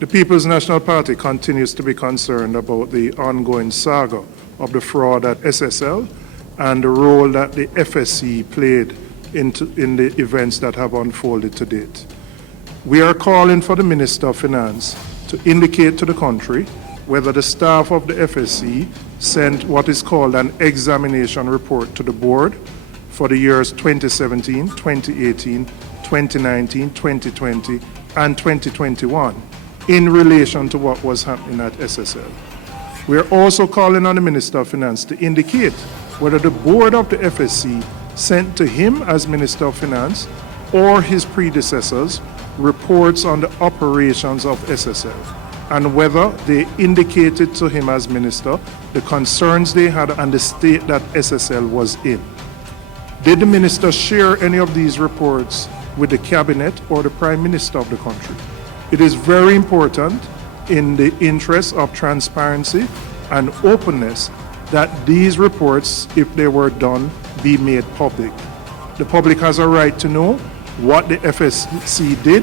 The People's National Party continues to be concerned about the ongoing saga of the fraud at SSL and the role that the FSC played in the events that have unfolded to date. We are calling for the Minister of Finance to indicate to the country whether the staff of the FSC sent what is called an examination report to the board for the years 2017, 2018, 2019, 2020, and 2021 in relation to what was happening at SSL. We are also calling on the Minister of Finance to indicate whether the board of the FSC sent to him as Minister of Finance or his predecessors reports on the operations of SSL, and whether they indicated to him as minister the concerns they had and the state that SSL was in. Did the minister share any of these reports with the cabinet or the prime minister of the country? It is very important in the interest of transparency and openness that these reports, if they were done, be made public. The public has a right to know what the FSC did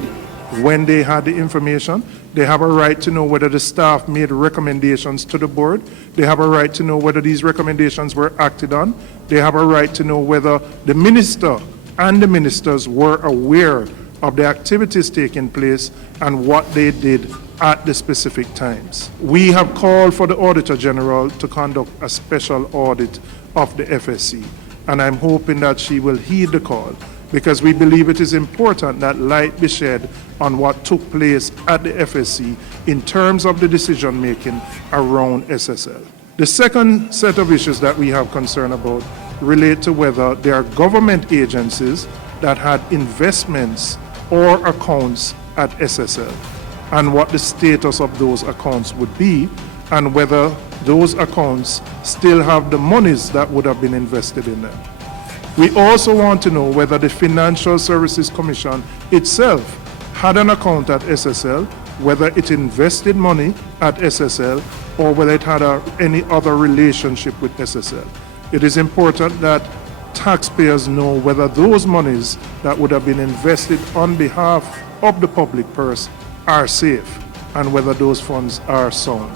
when they had the information. They have a right to know whether the staff made recommendations to the board. They have a right to know whether these recommendations were acted on. They have a right to know whether the minister and the ministers were aware of the activities taking place and what they did at the specific times. We have called for the Auditor General to conduct a special audit of the FSC, and I'm hoping that she will heed the call, because we believe it is important that light be shed on what took place at the FSC in terms of the decision making around SSL. The second set of issues that we have concern about relate to whether there are government agencies that had investments or accounts at SSL, and what the status of those accounts would be, and whether those accounts still have the monies that would have been invested in them. We also want to know whether the Financial Services Commission itself had an account at SSL, whether it invested money at SSL, or whether it had any other relationship with SSL. It is important that taxpayers know whether those monies that would have been invested on behalf of the public purse are safe and whether those funds are sound.